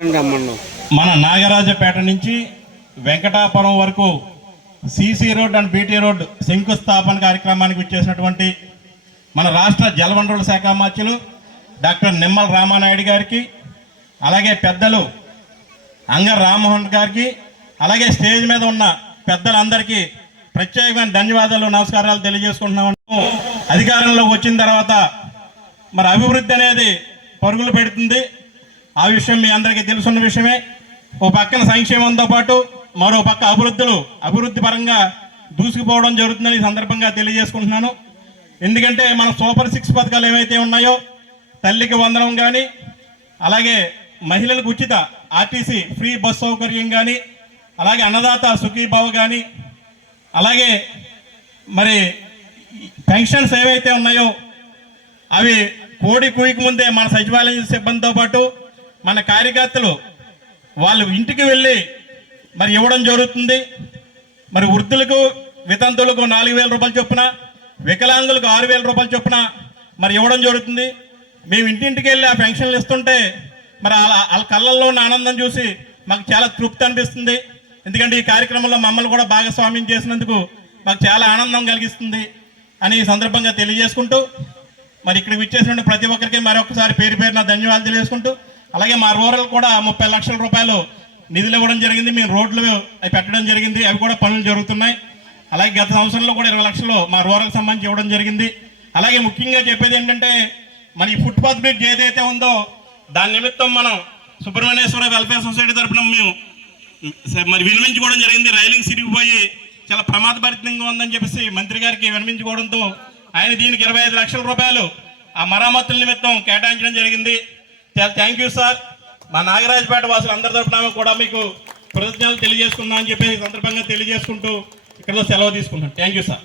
మన నాగరాజపేట నుంచి వెంకటాపురం వరకు CC road and BT road శంకుస్థాపన కార్యక్రమానికి వచ్చేసినటువంటి మన రాష్ట్ర జలవనరుల శాఖ మంత్రులు డాక్టర్ నిమ్మల రామానాయుడు గారికి, అలాగే పెద్దలు అంగర్ రామ్మోహన్ గారికి, అలాగే స్టేజ్ మీద ఉన్న పెద్దలందరికీ ప్రత్యేకమైన ధన్యవాదాలు, నమస్కారాలు తెలియజేసుకుంటున్నాము. అధికారంలో వచ్చిన తర్వాత మరి అభివృద్ధి అనేది పరుగులు పెడుతుంది. ఆ విషయం మీ అందరికీ తెలుసున్న విషయమే. ఓ పక్కన సంక్షేమంతో పాటు మరో పక్క అభివృద్ధి పరంగా దూసుకుపోవడం జరుగుతుందని ఈ సందర్భంగా తెలియజేసుకుంటున్నాను. ఎందుకంటే మన సూపర్ 6 పథకాలు ఏవైతే ఉన్నాయో, తల్లికి వందనం కానీ, అలాగే మహిళలకు ఉచిత ఆర్టీసీ ఫ్రీ బస్ సౌకర్యం కానీ, అలాగే అన్నదాత సుఖీభావ కానీ, అలాగే మరి పెన్షన్స్ ఏవైతే ఉన్నాయో అవి కోడి కూయక ముందే మన సచివాలయ సిబ్బందితో పాటు మన కార్యకర్తలు వాళ్ళు ఇంటికి వెళ్ళి మరి ఇవ్వడం జరుగుతుంది. మరి వృద్ధులకు వితంతువులకు 4,000 రూపాయలు చొప్పున, వికలాంగులకు 6,000 రూపాయలు చొప్పున మరి ఇవ్వడం జరుగుతుంది. మేము ఇంటింటికి వెళ్ళి ఆ పెన్షన్లు ఇస్తుంటే మరి వాళ్ళ కళ్ళల్లో ఉన్న ఆనందం చూసి మాకు చాలా తృప్తి అనిపిస్తుంది. ఎందుకంటే ఈ కార్యక్రమంలో మమ్మల్ని కూడా భాగస్వామ్యం చేసినందుకు మాకు చాలా ఆనందం కలిగిస్తుంది అని ఈ సందర్భంగా తెలియజేసుకుంటూ, మరి ఇక్కడికి విచ్చేసిన ప్రతి ఒక్కరికి మరొకసారి పేరు పేరున ధన్యవాదాలు తెలియజేసుకుంటూ, అలాగే మా రూరల్ కూడా 30 లక్షల రూపాయలు నిధులు ఇవ్వడం జరిగింది. మేము రోడ్లు అవి పెట్టడం జరిగింది, అవి కూడా పనులు జరుగుతున్నాయి. అలాగే గత సంవత్సరంలో కూడా 20 లక్షలు మా రూరల్కి సంబంధించి ఇవ్వడం జరిగింది. అలాగే ముఖ్యంగా చెప్పేది ఏంటంటే, మన ఈ ఫుట్పాత్ బ్రిడ్జ్ ఏదైతే ఉందో దాని నిమిత్తం మనం సుబ్రహ్మణ్యేశ్వర వెల్ఫేర్ సొసైటీ తరఫున మేము మరి వినిపించుకోవడం జరిగింది. రైలింగ్ సిరిగిపోయి చాలా ప్రమాదభరితంగా ఉందని చెప్పేసి మంత్రి గారికి వినిపించుకోవడంతో ఆయన దీనికి 25 లక్షల రూపాయలు ఆ మరామతుల నిమిత్తం కేటాయించడం జరిగింది. Thank you sir. మా నాగరాజపేట వాసులు అందరి తరఫున కూడా మీకు కృతజ్ఞతలు తెలియజేసుకున్నా అని చెప్పి సందర్భంగా తెలియజేసుకుంటూ ఇక్కడ సెలవు తీసుకుంటాను. Thank you sir.